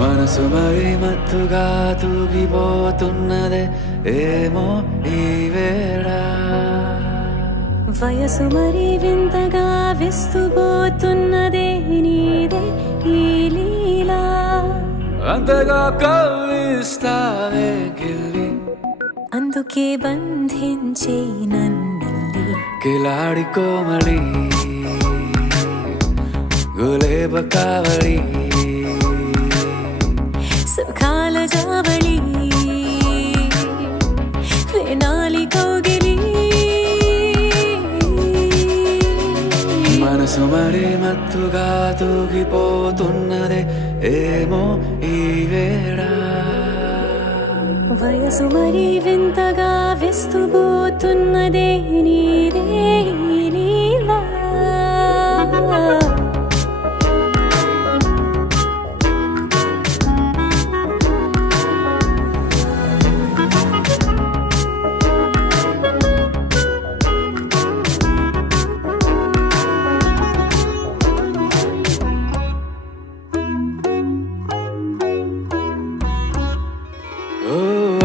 మనసు మరి మత్తుగా తూగిపోతున్నదే ఏమో ఈ వేళ. వయసు మరి వింతగా విస్తుపోతున్నదే నీదే ఈ లీలా. అంతగా కవ్విస్తావే గిల్లి, అందుకే బంధించే నన్నల్లి. కిలాడి కోమలి గులేబ కావలి, సుఖాల జావళి వేనాలి కౌగిలి. మనసు మరి మత్తుగా తూగిపోతున్నదే ఏమో ఈ వేళ. వయసు మరి వింతగా విస్తుపోతున్నదే నీదే ఈ లీలా.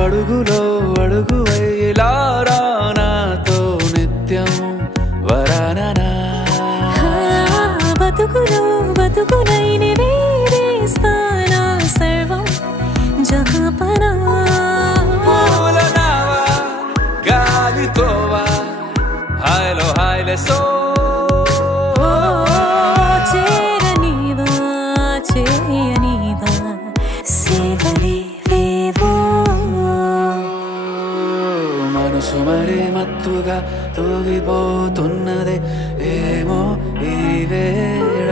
అడుగులో అడుగు వేలారా నాతో నిత్యం వరాననా. బతుకులో బతుకునైన వేరేస్తానా సర్వం జహాపనా. పూల నావా గాలితోవా హాయ్లో హాయ్లే సో. చేరనీవా చేయనీవా సేవలే వేవో. మనసు మరి మత్తుగా తూగిపోతున్నదే ఏమో ఈ వేళ.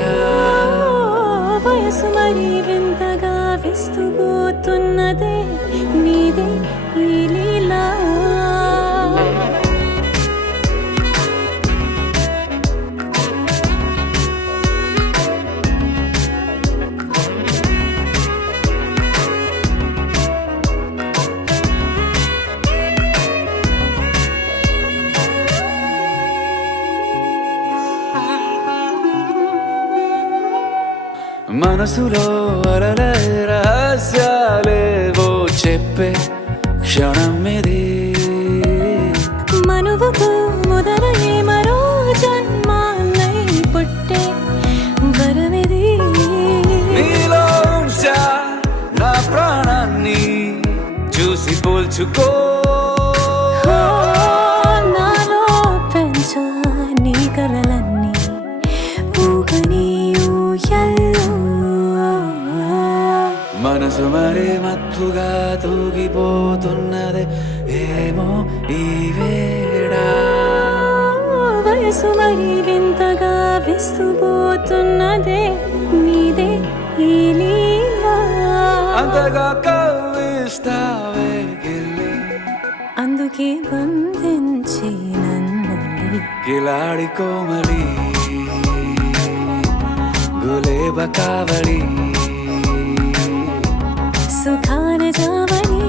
వయసు మరి వింతగా విస్తుపోతున్నదే నీదే ఈ లీలా. మనసులో అలలే రహస్యాలేవో చెప్పే క్షణం ఇది. మనువుకు మొదలయ్యే మరో జన్మాన్నై పుట్టే వరమిది. నీలో ఉంచా నా ప్రాణాన్ని చూసి పోల్చుకో. నాలో పెంచా నీ కలలన్నీ ఊగని ఊయల్లో. మనసు మరి మత్తుగా తూగిపోతున్నదే ఏమో ఈ వేళ. వయసు మరి వింతగా విస్తుపోతున్నదే నీదే ఈ లీలా. అంతగా కవ్విస్తావే గిల్లి, అందుకే బంధించి నన్నల్లి. కిలాడి కోమలి గులేబ కావలి, సుఖాల జావళి